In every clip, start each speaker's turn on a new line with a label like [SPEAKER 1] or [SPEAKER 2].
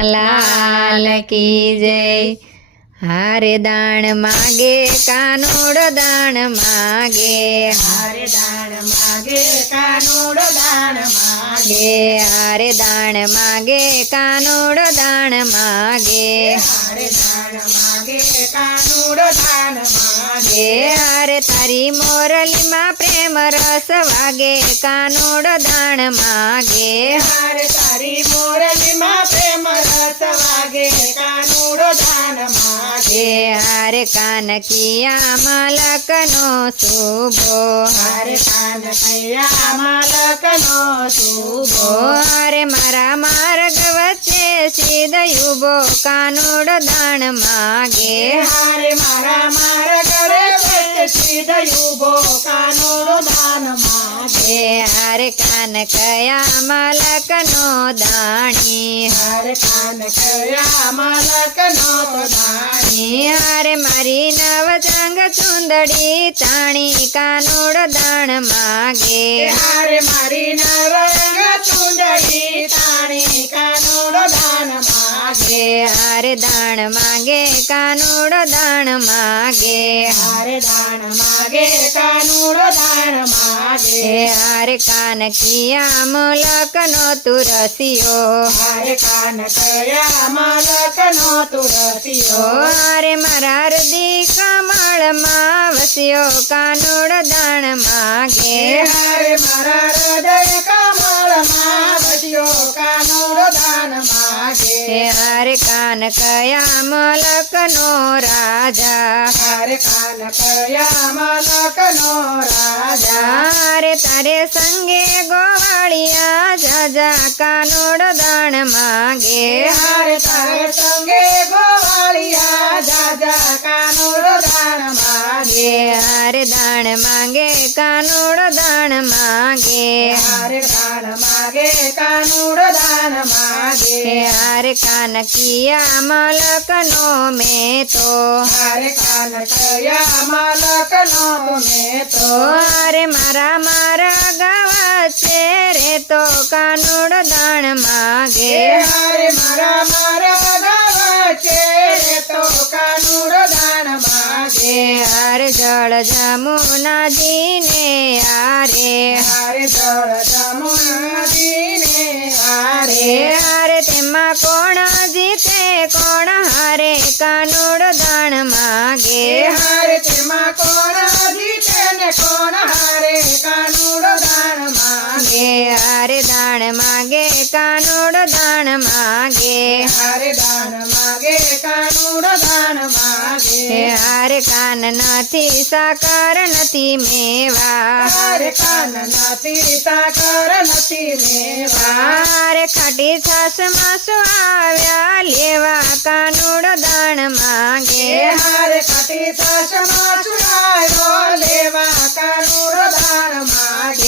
[SPEAKER 1] કનૈયા લાલ કી જય હારે દાણ માગે કાનુડ દાણ માગે
[SPEAKER 2] હારે દાણ માગે કાનુડ દાણ માગે ગે
[SPEAKER 1] હારે દાણ માગે કાનુડ દાણ માગે
[SPEAKER 2] હારે દાણ માગે કાનુડ દાણ માગે ગે
[SPEAKER 1] હારે તારી મોરલીમાં પ્રેમ રસ વાગે કાનુડ દાણ માગે
[SPEAKER 2] હારે તારી મોરલીમાં પ્રેમ રસ વાગે કાનુડ દાણ માગે.
[SPEAKER 1] હારે કાનકિયા મલકનો શુભો.
[SPEAKER 2] હારે કાન કૈયા માલકનો શુભો.
[SPEAKER 1] હરે મારા માર્ગ વચ્ચે સીધ યુભો કાનુડ દાન માગે.
[SPEAKER 2] હરે મારા માર્ગ વચ્ચે ಸಿದಯುಗೋ ಕಾನೋಡು ದಾನ ಮಾತೆ
[SPEAKER 1] ಹರ ಕನಕಯ ಮಲಕನೋ ದಾಣಿ
[SPEAKER 2] ಹರ ಕನಕಯ ಮಲಕನೋ ದಾಣಿ
[SPEAKER 1] ಹರ ಮರಿ ನವಜಂಗ ಚುಂದಡಿ ತಾಣಿ ಕಾನೋಡು ದಾಣ ಮಾಗೆ
[SPEAKER 2] ಹರ ಮರಿ ನವಜಂಗ ಚುಂದಡಿ ತಾಣಿ ಕಾನೋಡು ದಾನ ಮಾಗೆ
[SPEAKER 1] ચૂંદડી તાણી કાનુડ દાન માગે એ
[SPEAKER 2] હારે દાણ માગે કાનુડ દાણ માગે હારે દાન માગે કાનુડ દાન એ
[SPEAKER 1] માગે હારે કાન કિયા મુલકનો તુરસિયો
[SPEAKER 2] હારે કાન કયા માલકનો ઓ તુરસિયો
[SPEAKER 1] હારે મારા હૃદય કમળમાં વસ્યો કાનુડ દાણ માગે
[SPEAKER 2] હારે મારા હૃદય કમળમાં વસ્યો કાનુડ દાન એ માગે હારે
[SPEAKER 1] કાન કયા મલકનો રાજા
[SPEAKER 2] હારે કાન કયા માલકનો રાજા
[SPEAKER 1] હારે તારે સંગે ગોવાળિયા જાજા કાનુડ દાણ માગે
[SPEAKER 2] હારે તારે સંગે ગોવાળિયા જાજા કાનુડ દાણ માગે.
[SPEAKER 1] હારે દાણ માગે કાનુડો દાણ માગે.
[SPEAKER 2] હારે દાણ માગે કાનુડો દાણ માગે.
[SPEAKER 1] હારે કાન કિયા મલકનો મેં તો
[SPEAKER 2] હારે કાન કિયા મલક નો મે તો
[SPEAKER 1] હારે મારા મારા ગાવા છે રે તો કાનુડો દાણ માગે.
[SPEAKER 2] હારે મારા મારા
[SPEAKER 1] हर जल जमुना दीने आरे।
[SPEAKER 2] हर जल जमुना दीने आरे।
[SPEAKER 1] हर तेमा कौन जीते कोण हरे कानूर दान मागे।
[SPEAKER 2] हर तेमा कोण जीते ने कोण हरे कानूर दान मागे।
[SPEAKER 1] हर दान मागे कानूड़ માગે.
[SPEAKER 2] હારે દાન માગે કાનુડ દાન માગે.
[SPEAKER 1] હારે કાન નથી સાકાર નથી મેવા.
[SPEAKER 2] હારે કાન નથી સાકર નથી મેવા.
[SPEAKER 1] હારે ખાટી છાસ માસુ આવ્યા લેવા કાનુડ દાણ માગે.
[SPEAKER 2] હારે ખાટી ચુરાયો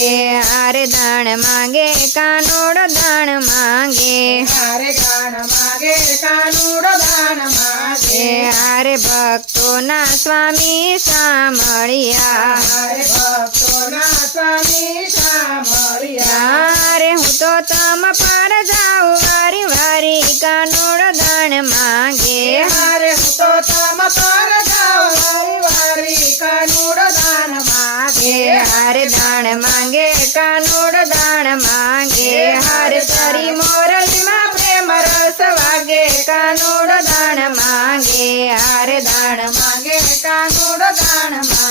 [SPEAKER 1] હારે દાણ માંગે કાનોડો દાણ માંગે.
[SPEAKER 2] હારે દાણ માંગે કાનોડો દાણ આરે
[SPEAKER 1] હારે ભક્તોના સ્વામી સામળિયા
[SPEAKER 2] હારે ભક્તોના સ્વામી સાંભળ્યા.
[SPEAKER 1] હારે હું તો તમ પર જાઉં ನೋಡೋ ದಾಣ ಮಾಗೆ ಆರೆ ದಾಣ ಮಾಗೆ ಕಾಣೋಡೋ ದಾಣ ಮಾ